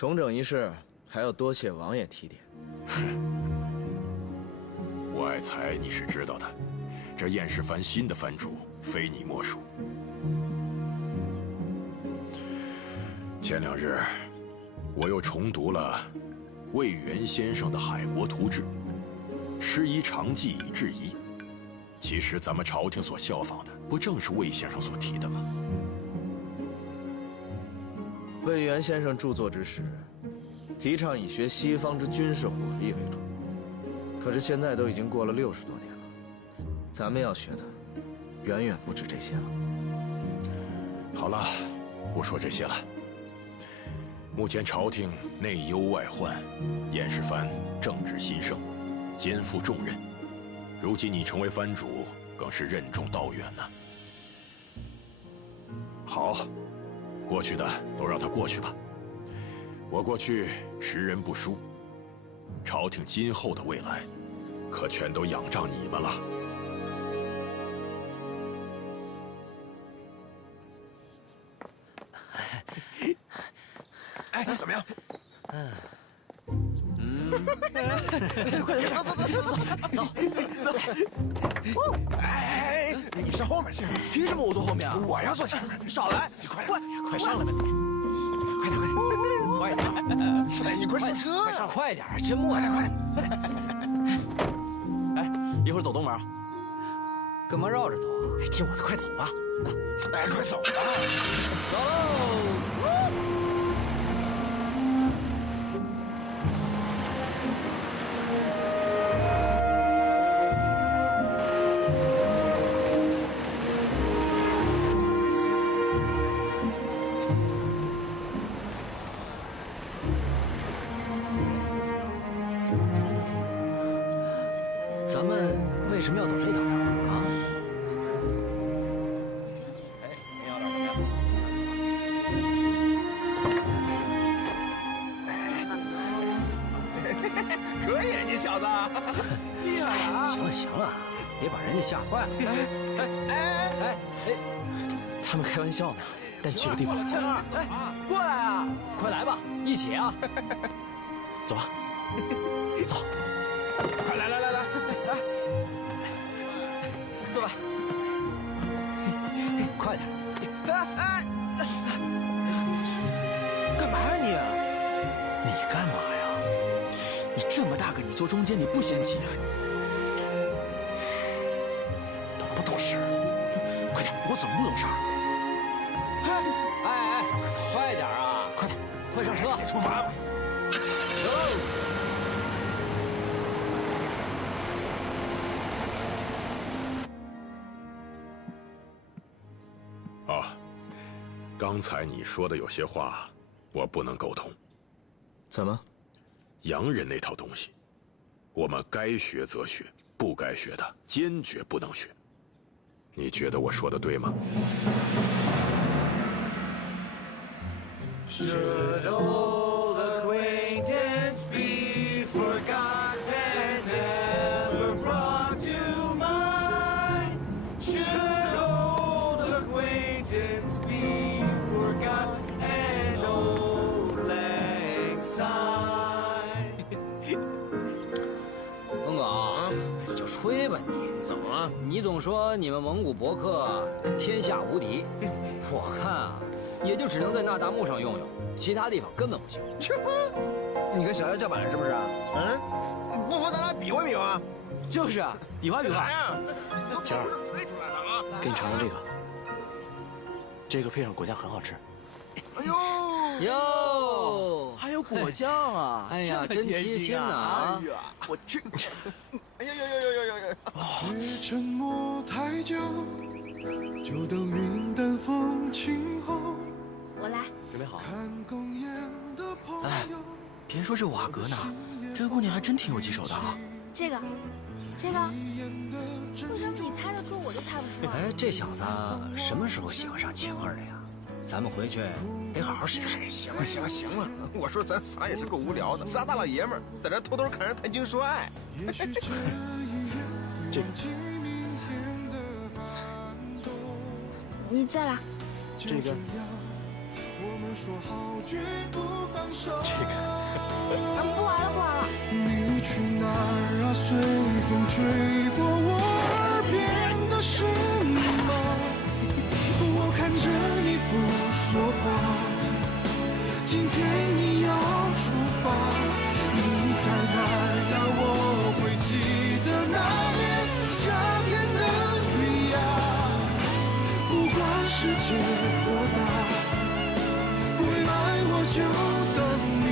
重整一事，还要多谢王爷提点。我爱才你是知道的，这燕世藩新的藩主非你莫属。前2日，我又重读了魏源先生的《海国图志》，师夷长技以制夷。其实咱们朝廷所效仿的，不正是魏先生所提的吗？魏源先生著作之时，提倡以学西方之军事火力为主。可是现在都已经过了60多年了，咱们要学的远远不止这些了。好了，不说这些了。目前朝廷内忧外患，燕世藩正值兴盛，肩负重任。如今你成为藩主，更是任重道远呢。好，过去的都让它过去吧。我过去识人不淑，朝廷今后的未来，可全都仰仗你们了。哎，怎么样？快点，走。哎，你上后面去。凭什么我坐后面啊？我要坐前面。少来！快上来吧你！快点！哎，你快上车呀！快点，真磨叽！快点！哎，一会儿走东门，干嘛绕着走啊？哎，听我的，快走吧！哎，快走吧！走喽！咱们为什么要走这条道啊？哎，您要点什么呀？可以，你小子，厉害啊！行了，别把人家吓坏了。哎，他们开玩笑呢，但去个地方。倩儿，哎，过来啊！快来吧，一起啊！走吧，走。快来，坐吧，快点！干嘛呀你？你干嘛呀？你这么大个，你坐中间，你不嫌弃啊？懂不懂事？快点，我怎么不懂事？哎，走，快点啊！快点，快上车，出发吧！走喽！啊，刚才你说的有些话，我不能苟同。怎么？洋人那套东西，我们该学则学，不该学的坚决不能学。你觉得我说的对吗？Should old acquaintance be forgot and never brought to mind? Should old acquaintance be forgot and old lang syne? 冯总，你就吹吧你。怎么了？你总说你们蒙古伯克天下无敌，我看啊，也就只能在那达慕上用用，其他地方根本不行。你跟小妖叫板了是不是？嗯，不服咱俩比划比划。就是啊，比划比划。来呀！晴儿，猜出来了啊！给你尝尝这个，这个配上果酱很好吃。哎呦哟，还有果酱啊！哎呀，真贴心呐啊！我这，哎呀呦！别沉默太久，就等云淡风轻后。我来。准备好了。看公演的朋哎，别说这瓦格呢，这个姑娘还真挺有几手的啊。这个，为什么你猜得出，我就猜不出啊？哎，这小子什么时候喜欢上晴儿的呀？咱们回去得好好试试。行了，我说咱仨也是够无聊的，仨大老爷们儿在这偷偷看人谈情说爱。这个，你再来。这个，我们说好绝不放手。不玩了，不玩了。你去哪儿啊？随风吹过我耳边的是你吗？我看着你不说话，今天你要出发，你在哪儿呀？我会记得那年夏天的雨呀。不管世界多大，未来我就等你。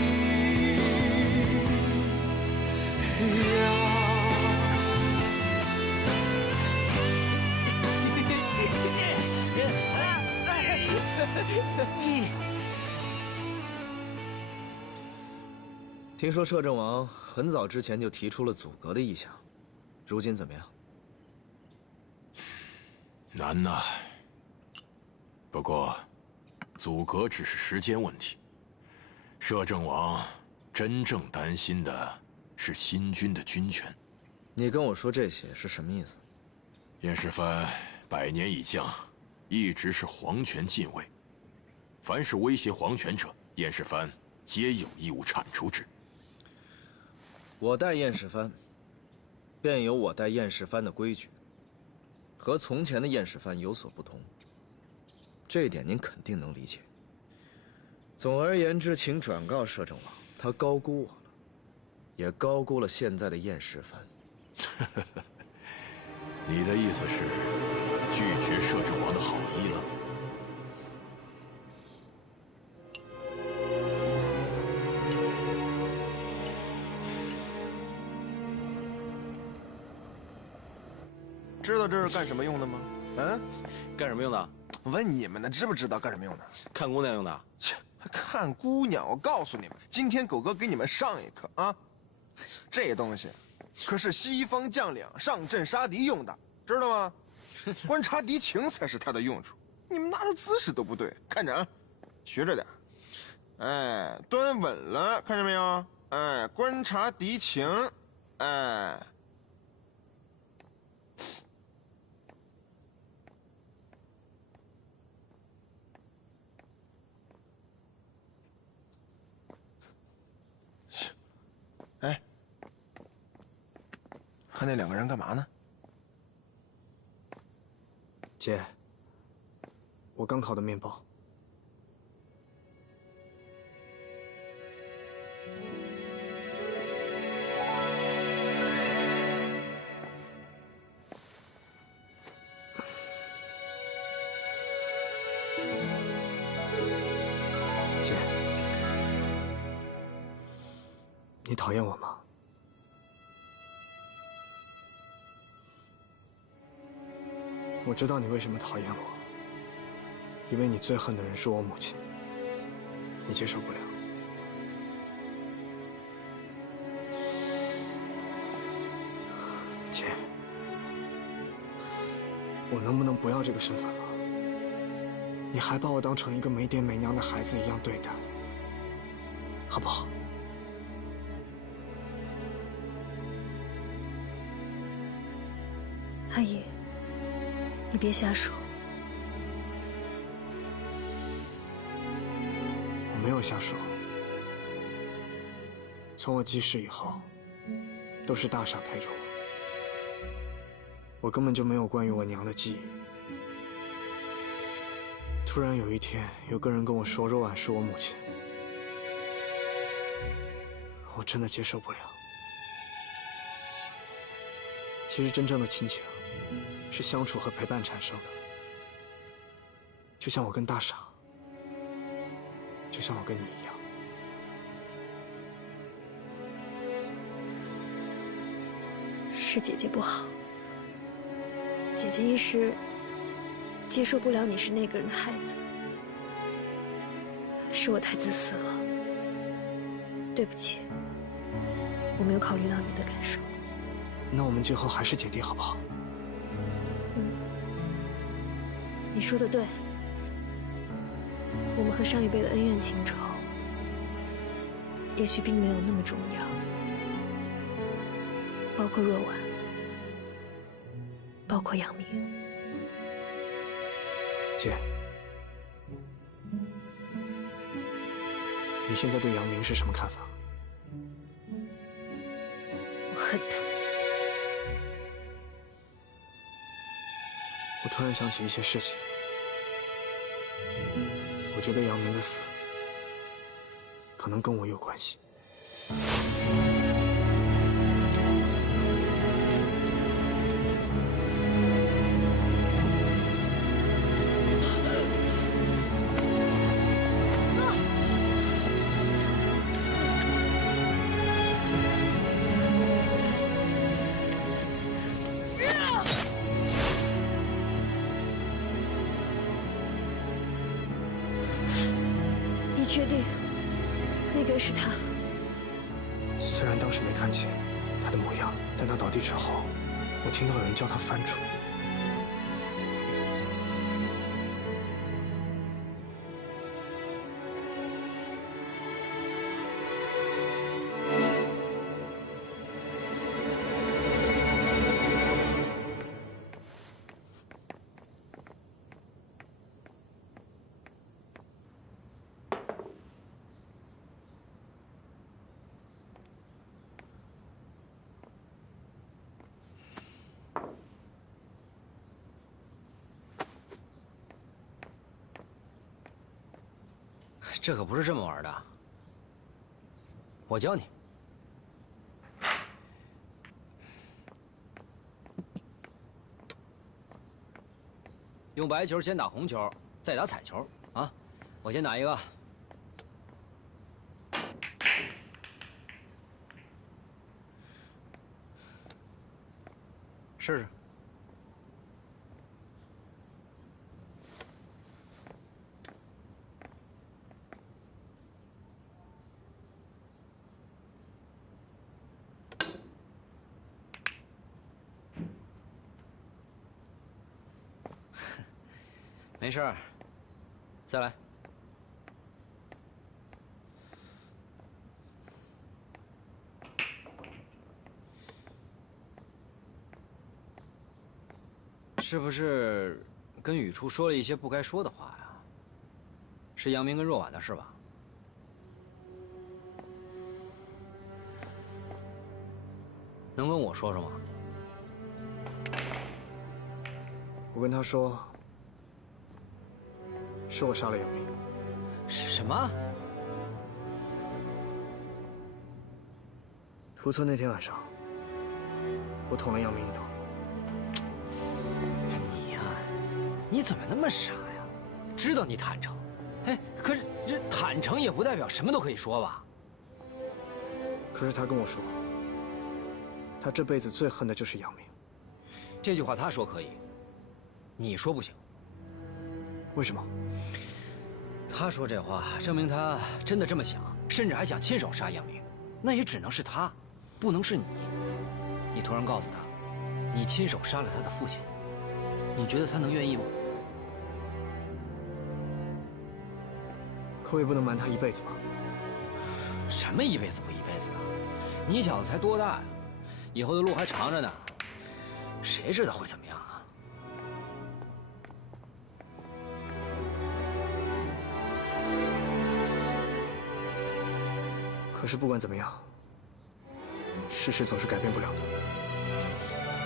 听说摄政王很早之前就提出了阻隔的意向，如今怎么样？难呐。不过，阻隔只是时间问题。摄政王真正担心的是新军的军权。你跟我说这些是什么意思？燕世蕃百年以降，一直是皇权禁卫。凡是威胁皇权者，燕世蕃皆有义务铲除之。我带燕世蕃，便有我带燕世蕃的规矩，和从前的燕世蕃有所不同。这一点您肯定能理解。总而言之，请转告摄政王，他高估我了，也高估了现在的燕世蕃。你的意思是拒绝摄政王的好意了？知道这是干什么用的吗？嗯，干什么用的？问你们呢，知不知道干什么用的？看姑娘用的。切，还看姑娘？我告诉你们，今天狗哥给你们上一课啊！这东西可是西方将领上阵杀敌用的，知道吗？观察敌情才是它的用处。你们拿的姿势都不对，看着啊，学着点。哎，端稳了，看见没有？哎，观察敌情，哎。哎，看那两个人干嘛呢？姐，我刚烤的面包。姐，你讨厌我吗？我知道你为什么讨厌我，因为你最恨的人是我母亲，你接受不了。姐，我能不能不要这个身份了？你还把我当成一个没爹没娘的孩子一样对待，好不好？阿姨，你别瞎说。我没有瞎说。从我记事以后，都是大傻陪着我，我根本就没有关于我娘的记忆。突然有一天，有个人跟我说若婉是我母亲，我真的接受不了。其实真正的亲情是相处和陪伴产生的，就像我跟大傻，就像我跟你一样。是姐姐不好，姐姐一时接受不了你是那个人的孩子，是我太自私了，对不起，我没有考虑到你的感受。那我们今后还是姐弟好不好？你说的对，我们和上一辈的恩怨情仇，也许并没有那么重要，包括若婉，包括杨明。姐，你现在对杨明是什么看法？我恨他。我突然想起一些事情，我觉得杨明的死可能跟我有关系。你确定那个人是他？虽然当时没看清他的模样，但他倒地之后，我听到有人叫他藩主。这可不是这么玩的。我教你。用白球先打红球，再打彩球啊！我先打一个。试试。没事儿，再来。是不是跟雨初说了一些不该说的话呀？是杨明跟若婉的事吧？能跟我说说吗？我跟他说，是我杀了杨明。什么？屠村那天晚上，我捅了杨明一刀。你呀，你怎么那么傻呀？知道你坦诚，哎，可是这坦诚也不代表什么都可以说吧？可是他跟我说，他这辈子最恨的就是杨明。这句话他说可以，你说不行。为什么？他说这话，证明他真的这么想，甚至还想亲手杀杨明。那也只能是他，不能是你。你突然告诉他，你亲手杀了他的父亲，你觉得他能愿意吗？可我也不能瞒他一辈子吧？什么一辈子不一辈子的？你小子才多大呀？以后的路还长着呢，谁知道会怎么样啊？可是不管怎么样，事实总是改变不了的。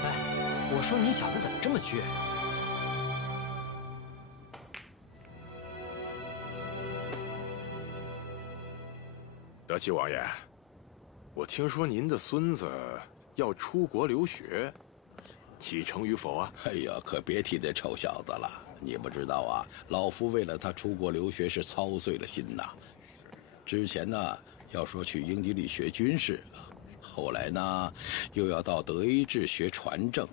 哎，我说你小子怎么这么倔呀？德齐王爷，我听说您的孙子要出国留学，启程与否啊？哎呀，可别提这臭小子了！你不知道啊，老夫为了他出国留学是操碎了心呐。之前呢，要说去英吉利学军事，后来呢，又要到德意志学船政，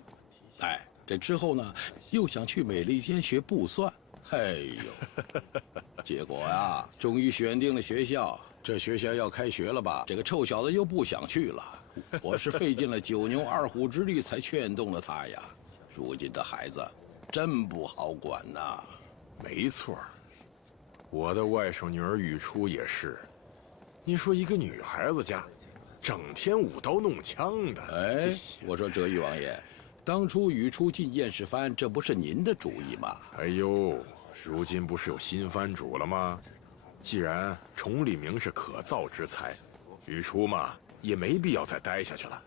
哎，这之后呢，又想去美利坚学卜算。哎呦，结果呀，终于选定了学校。这学校要开学了吧？这个臭小子又不想去了。我是费尽了9牛2虎之力才劝动了他呀。如今的孩子真不好管呐。没错，我的外甥女儿雨初也是。你说一个女孩子家，整天舞刀弄枪的。哎，我说哲玉王爷，当初雨初进燕世藩，这不是您的主意吗？哎呦，如今不是有新藩主了吗？既然崇利明是可造之才，于初嘛也没必要再待下去了。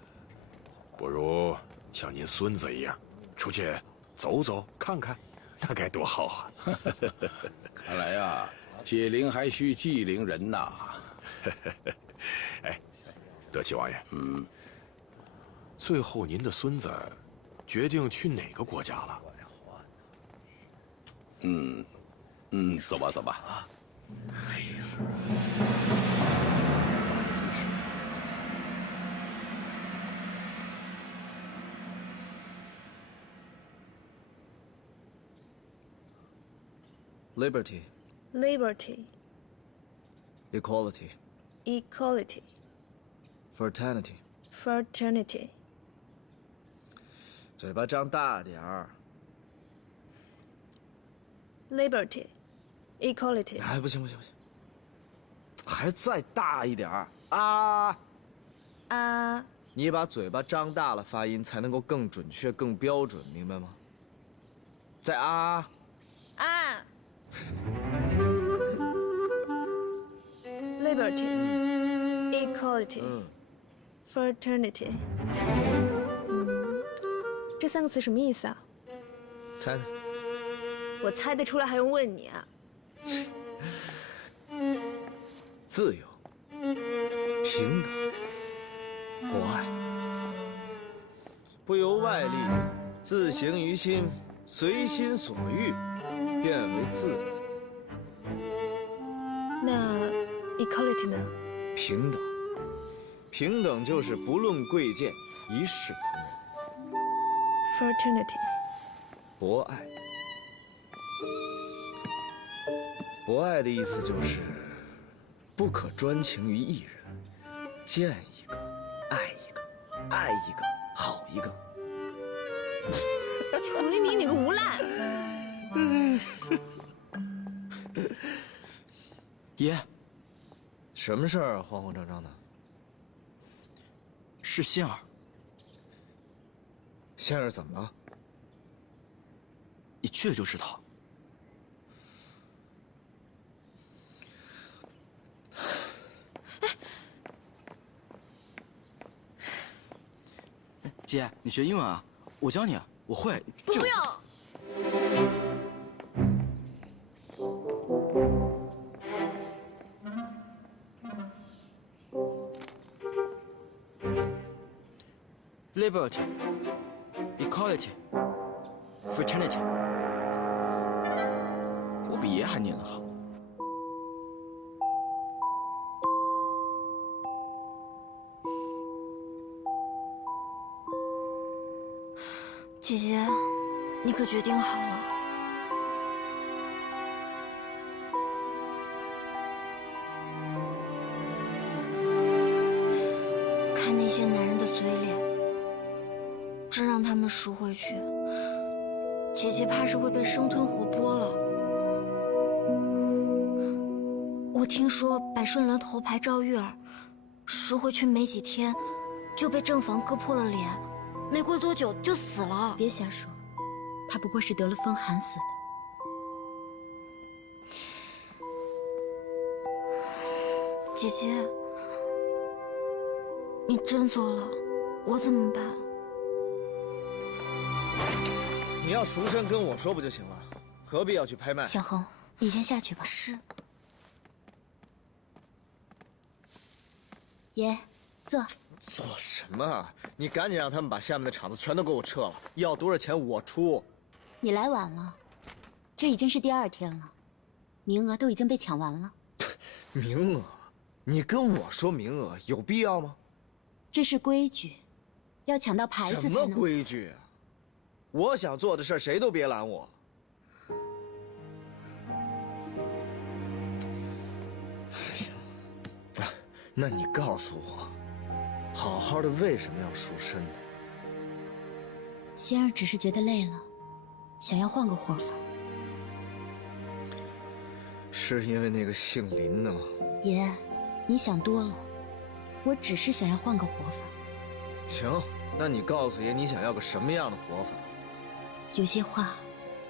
不如像您孙子一样，出去走走看看，那该多好啊！看来呀，解铃还需系铃人呐。哎，德启王爷，最后您的孙子决定去哪个国家了？走吧，走吧。哎呀， Liberty, Liberty, equality, equality, fraternity。 fraternity. 嘴巴张大点儿。 Liberty, equality. 哎，不行不行不行，还再大一点儿啊！啊，你把嘴巴张大了，发音才能够更准确、更标准，明白吗？再啊！啊。Liberty, equality, fraternity. 这3个词什么意思啊？猜猜。我猜得出来，还用问你啊？自由、平等、博爱，不由外力，自行于心，随心所欲，变为自由。那 equality 呢？平等，平等就是不论贵贱，一视同仁。 fraternity. 博爱，博爱的意思就是不可专情于一人，见一个，爱一个，爱一个，好一个。楚黎明，你个无赖！爷，什么事儿啊？慌慌张张的。是仙儿。仙儿怎么了？一去了就知道。姐，你学英文啊？我教你啊，我会。不用。Liberty, equality, fraternity。我比爷还念得好。姐姐，你可决定好了？看那些男人的嘴脸，真让他们赎回去，姐姐怕是会被生吞活剥了。我听说百顺轮头牌赵玉儿，赎回去没几天，就被正房割破了脸。 没过多久就死了。别瞎说，他不过是得了风寒死的。姐姐，你真走了，我怎么办？你要赎身跟我说不就行了？何必要去拍卖？小红，你先下去吧。是。爷，坐。 做什么啊？你赶紧让他们把下面的场子全都给我撤了，要多少钱我出。你来晚了，这已经是第2天了，名额都已经被抢完了。名额？你跟我说名额有必要吗？这是规矩，要抢到牌子才能。什么规矩啊？我想做的事谁都别拦我。哎呀，那你告诉我。 好好的，为什么要赎身呢？仙儿只是觉得累了，想要换个活法。是因为那个姓林的吗？爷，你想多了，我只是想要换个活法。行，那你告诉爷，你想要个什么样的活法？有些话，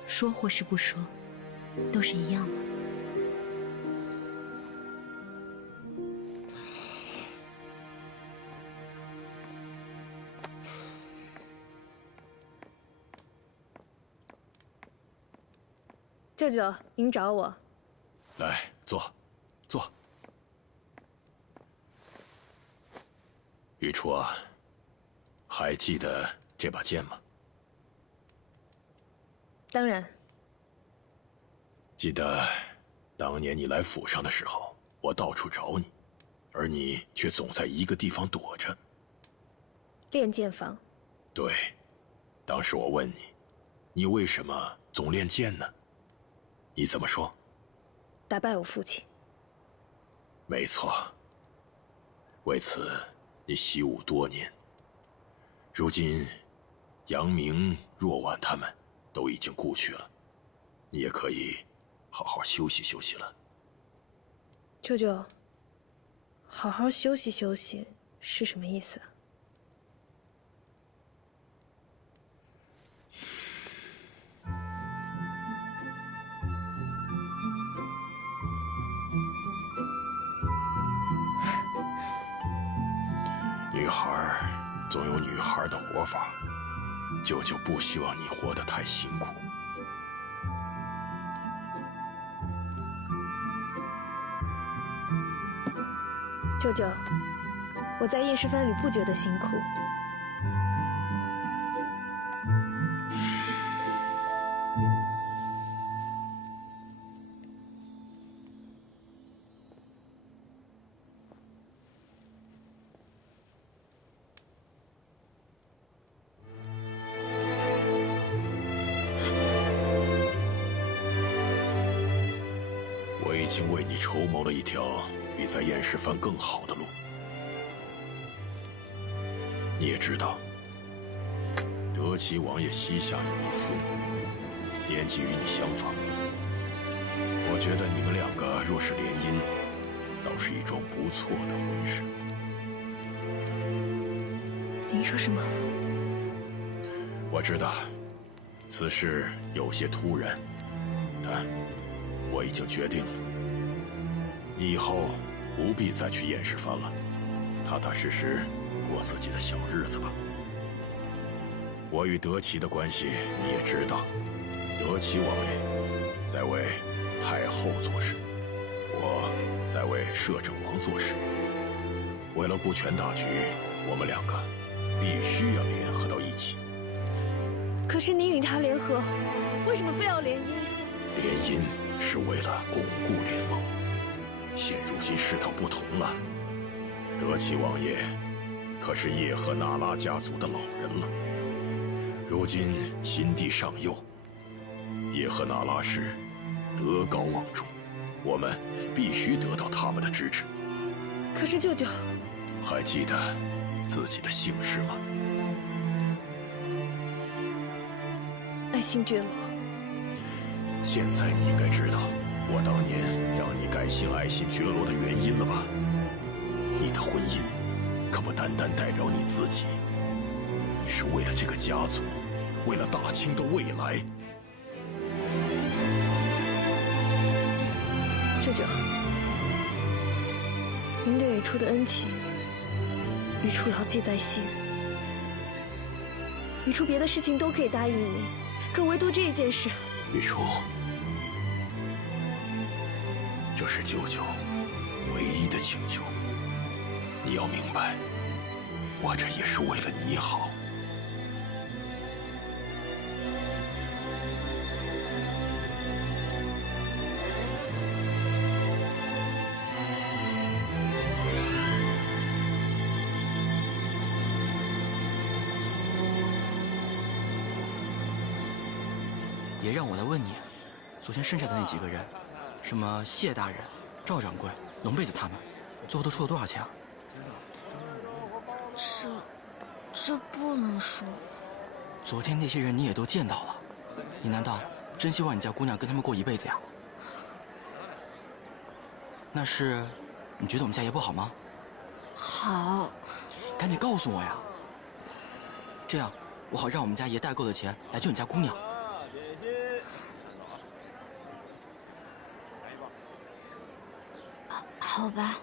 说或是不说，都是一样的。舅舅，您找我。来，坐，坐。玉初啊，还记得这把剑吗？当然。记得当年你来府上的时候，我到处找你，而你却总在一个地方躲着。练剑房。对，当时我问你，你为什么总练剑呢？你怎么说？打败我父亲。没错。为此，你习武多年。如今，杨明、若婉他们都已经故去了，你也可以好好休息休息了。舅舅，好好休息休息是什么意思啊？女孩总有女孩的活法，舅舅不希望你活得太辛苦。舅舅，我在验尸番里不觉得辛苦。我已经为你筹谋了一条比在验尸番更好的路。你也知道，德齐王爷膝下有一孙，年纪与你相仿。我觉得你们两个若是联姻，倒是一桩不错的婚事。您说什么？我知道，此事有些突然，但我已经决定了。你以后不必再去验尸番了，踏踏实实过自己的小日子吧。我与德齐的关系你也知道，德齐王爷在为太后做事，我在为摄政王做事。为了顾全大局，我们两个必须要联合到一起。可是你与他联合，为什么非要联姻？联姻是为了巩固联盟。现如今世道不同了，德齐王爷可是叶赫那拉家族的老人了。如今新帝上佑，叶赫那拉氏德高望重，我们必须得到他们的支持。可是舅舅，还记得自己的姓氏吗？爱新觉罗。现在你应该知道我当年让你改姓爱新觉罗的原因了吧？你的婚姻可不单单代表你自己，你是为了这个家族，为了大清的未来。舅舅，您对雨初的恩情，雨初牢记在心。雨初别的事情都可以答应您，可唯独这件事。雨初，这是舅舅唯一的请求，你要明白，我这也是为了你好。爷让我来问你，昨天剩下的那几个人，什么谢大人、赵掌柜、龙贝子他们，最后都出了多少钱啊？这不能说。昨天那些人你也都见到了，你难道真希望你家姑娘跟他们过一辈子呀？那是，你觉得我们家爷不好吗？好，赶紧告诉我呀！这样我好让我们家爷带够了钱来救你家姑娘。好吧。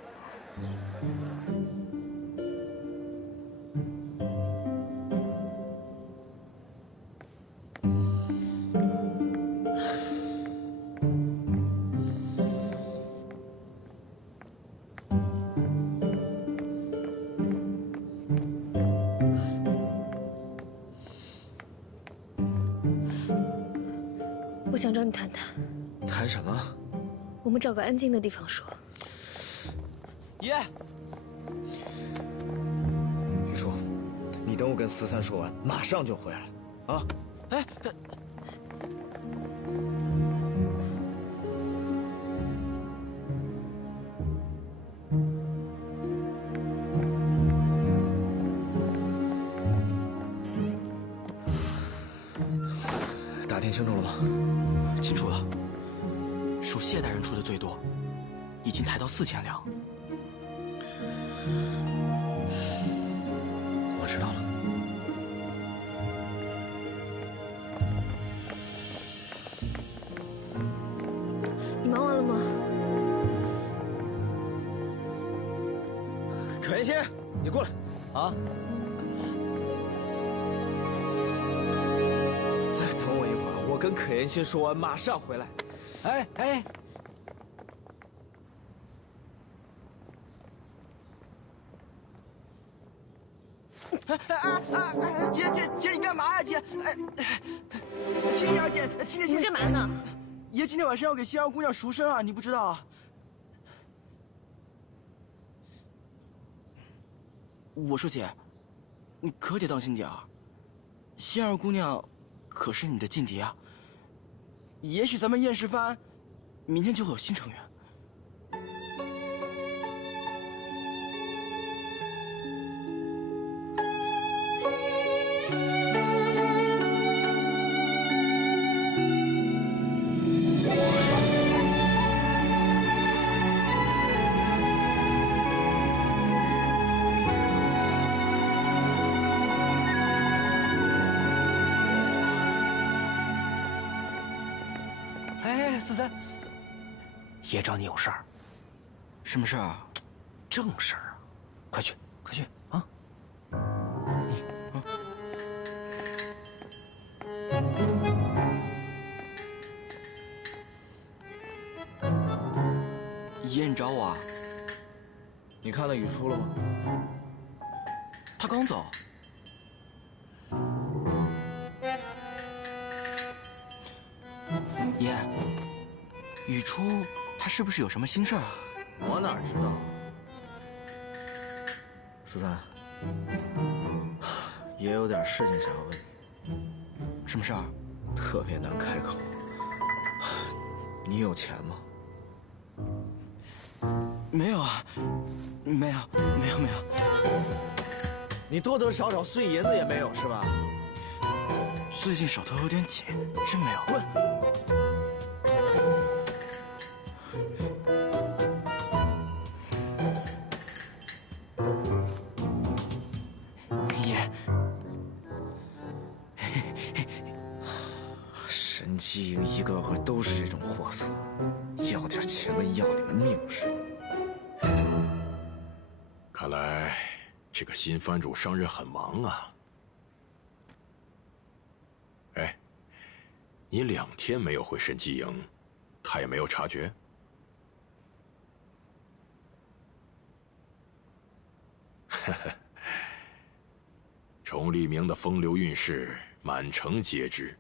想找你谈谈。谈什么？我们找个安静的地方说。爷，雨初，你等我跟思三说完，马上就回来，啊！哎。打听清楚了吗？清楚了，属谢大人出的最多，已经抬到4000两。我知道了。你忙完了吗？可言先，你过来。啊。再等我一会儿，我跟可言先说完，马上回来。哎哎。姐，你干嘛呀，姐？青年姐，青年，你干嘛呢？爷今天晚上要给仙儿姑娘赎身啊，你不知道啊？我说姐，你可得当心点儿。仙儿姑娘可是你的劲敌啊。也许咱们燕氏藩明天就会有新成员。思三，爷找你有事儿。什么事儿啊？正事儿啊！快去，快去啊！爷，你找我啊？你看到雨初了吗？他刚走。爷，雨初他是不是有什么心事儿啊？我哪知道？思三，也有点事情想要问你。什么事儿？特别难开口。你有钱吗？没有啊，没有。你多多少少碎银子也没有是吧？最近手头有点紧，真没有。滚！爷，神机营一个个都是这种货色，要点钱跟要你们命似的。看来这个新藩主上任很忙啊。哎，你2天没有回神机营，他也没有察觉？呵呵，崇利明的风流韵事满城皆知。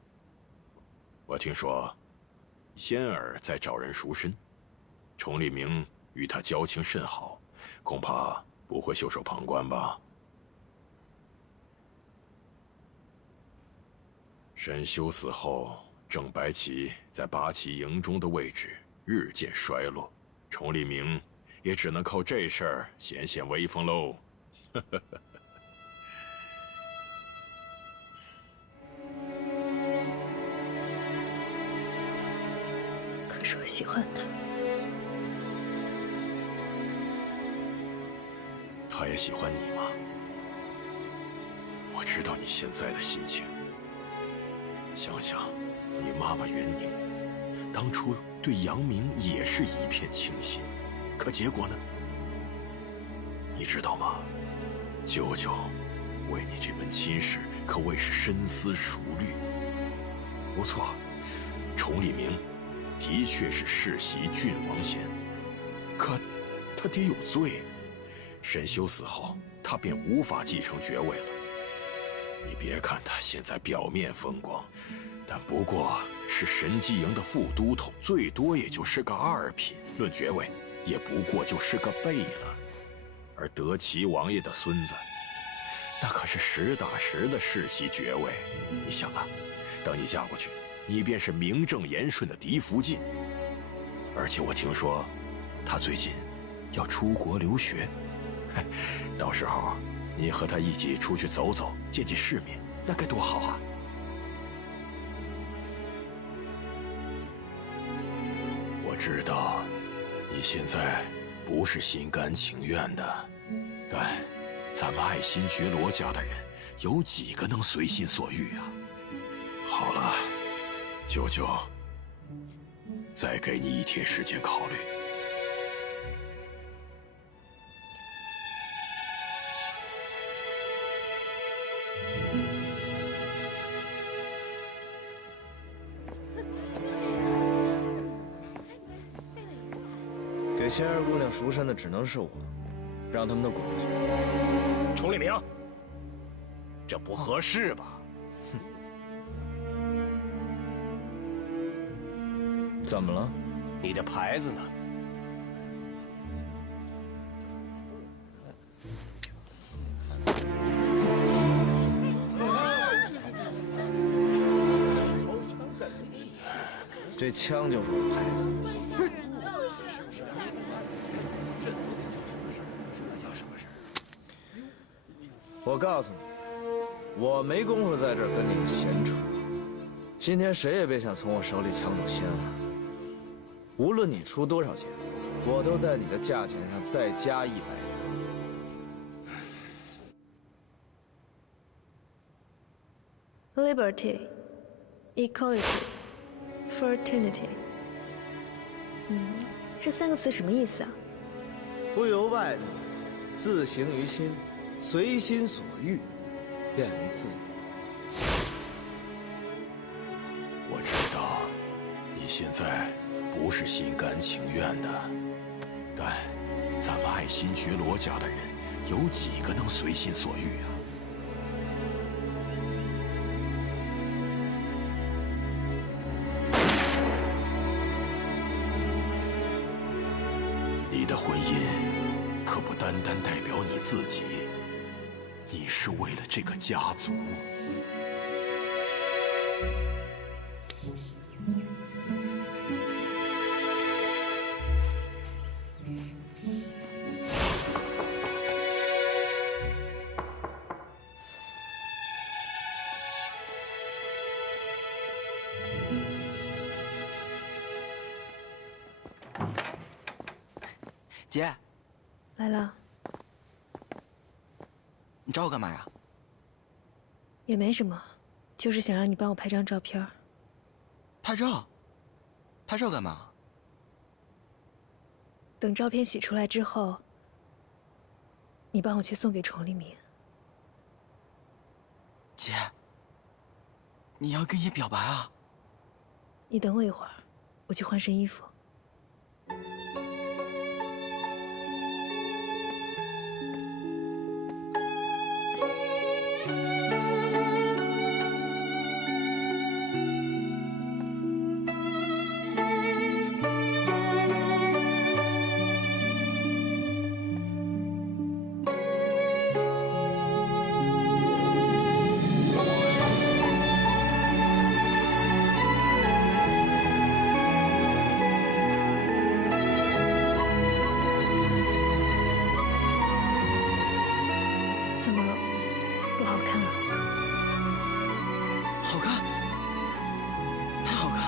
我听说，仙儿在找人赎身，崇利明与他交情甚好，恐怕不会袖手旁观吧？沈修死后，郑白起在八旗营中的位置日渐衰落，崇利明也只能靠这事儿显显威风喽。可是我喜欢他。他也喜欢你吗？我知道你现在的心情。想想，你妈妈袁宁，当初对杨明也是一片倾心，可结果呢？你知道吗？舅舅为你这门亲事可谓是深思熟虑。不错，崇利明的确是世袭郡王衔，可他爹有罪，沈修死后，他便无法继承爵位了。你别看他现在表面风光，但不过是神机营的副都统，最多也就是个二品，论爵位，也不过就是个贝了。而德齐王爷的孙子，那可是实打实的世袭爵位。你想啊，等你嫁过去，你便是名正言顺的嫡福晋。而且我听说，他最近要出国留学，到时候你和他一起出去走走，见见世面，那该多好啊！我知道，你现在不是心甘情愿的，但咱们爱新觉罗家的人，有几个能随心所欲啊？好了，舅舅，再给你一天时间考虑。给仙儿姑娘赎身的只能是我，让他们都滚出去。崇立明，这不合适吧？怎么了？你的牌子呢？这枪就是我牌子。我告诉你，我没工夫在这儿跟你们闲扯。今天谁也别想从我手里抢走仙儿。无论你出多少钱，我都在你的价钱上再加100两。Liberty, equality, fraternity。这3个词什么意思啊？不由外力，自行于心，随心所欲，便为自由。我知道，你现在不是心甘情愿的，但咱们爱新觉罗家的人，有几个能随心所欲啊？你的婚姻可不单单代表你自己，你是为了这个家族。姐，来了。你找我干嘛呀？也没什么，就是想让你帮我拍张照片。拍照？拍照干嘛？等照片洗出来之后，你帮我去送给崇立明。姐，你要跟爷表白啊？你等我一会儿，我去换身衣服。怎么不好看啊？好看，太好看了。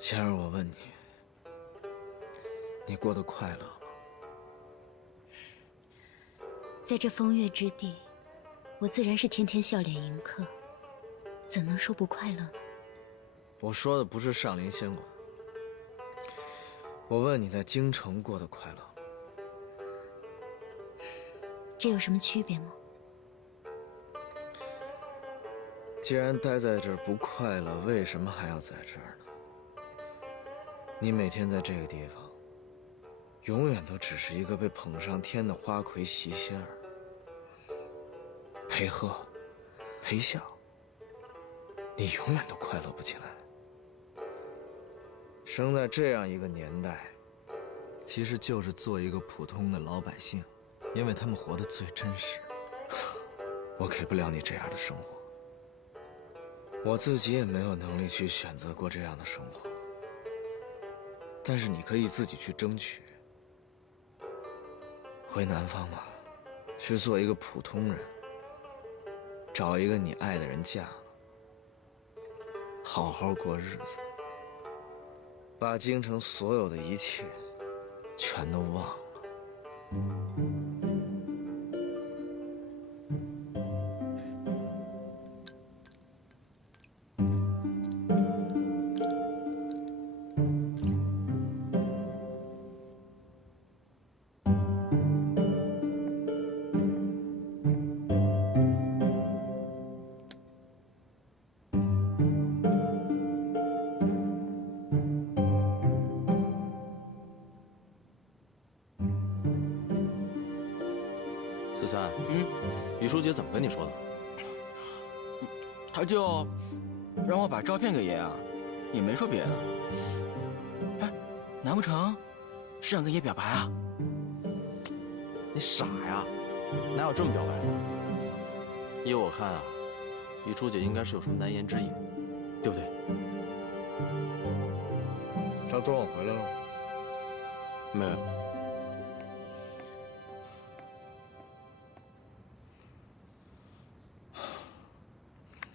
仙儿，我问你，你过得快乐吗？在这风月之地，我自然是天天笑脸迎客，怎能说不快乐呢？我说的不是上林仙馆，我问你在京城过得快乐吗？这有什么区别吗？既然待在这儿不快乐，为什么还要在这儿呢？你每天在这个地方，永远都只是一个被捧上天的花魁席仙儿，陪喝，陪笑，你永远都快乐不起来。生在这样一个年代，其实就是做一个普通的老百姓，因为他们活得最真实。我给不了你这样的生活，我自己也没有能力去选择过这样的生活。但是你可以自己去争取，回南方吧，去做一个普通人，找一个你爱的人嫁了，好好过日子，把京城所有的一切全都忘了。思三，于书姐怎么跟你说的？他就让我把照片给爷啊，也没说别的。哎，难不成是想跟爷表白啊？你傻呀，哪有这么表白的？依我看啊，于书姐应该是有什么难言之隐，对不对？赵东我回来了吗？没有。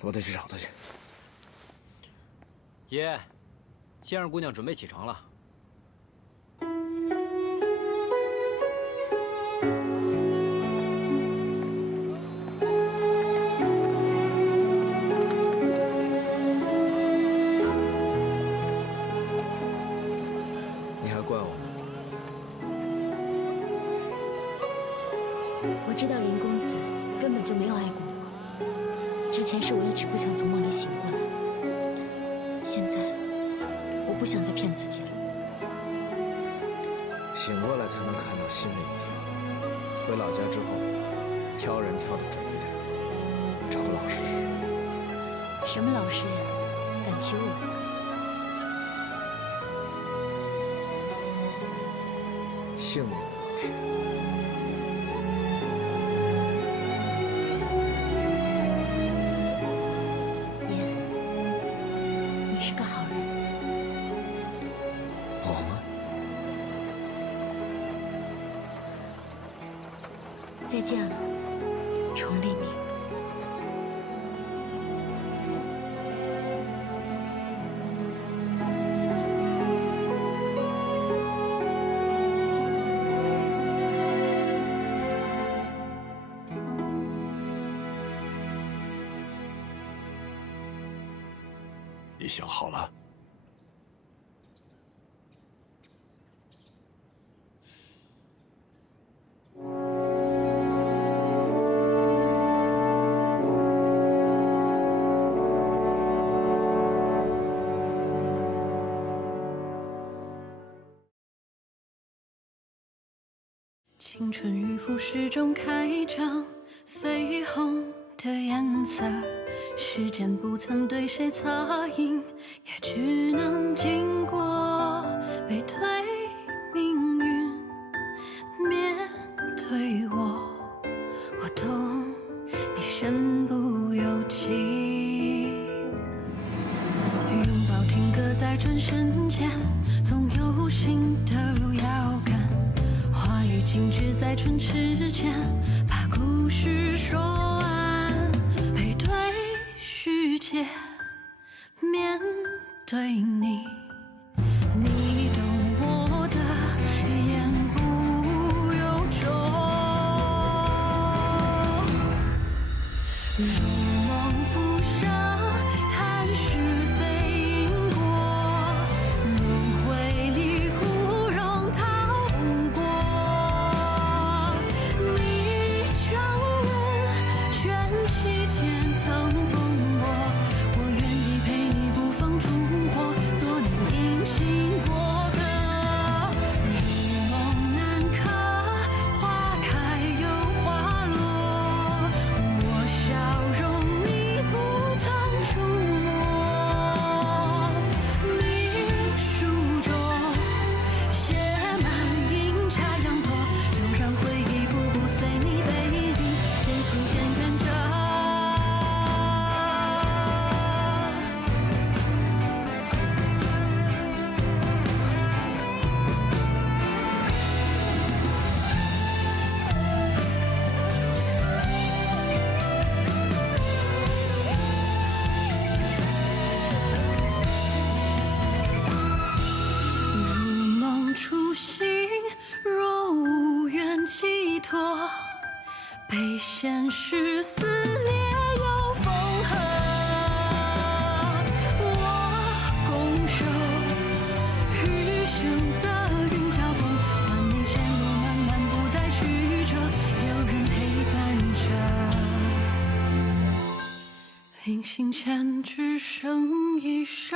我得去找他去。爷，仙儿姑娘准备启程了。你还怪我吗？我知道林公子根本就没有爱过我。之前是我一直不想从梦里醒过来，现在我不想再骗自己了。醒过来才能看到新的一天。回老家之后，挑人挑得准一点，找个老实。什么老实人，敢娶我？幸运的老实人。再见了，崇利明。你想好了？青春与腐蚀中开张，绯红的颜色，时间不曾对谁擦印，也只能经过背对命运，面对我，我懂你身不由己。拥抱停格在转身间，总有新的遥感。话语静止在唇齿间，把故事说完，背对世界，面对你，你懂我的言不由衷，如梦浮生，谈是非因果，轮回里枯荣逃不过。你承认卷起千层风波，我愿意陪你不放烛火，做你隐形过。被现实撕裂又缝合。我拱手，余生的云交锋，换你前路漫漫不再曲折，有人陪伴着。临行前只剩一首。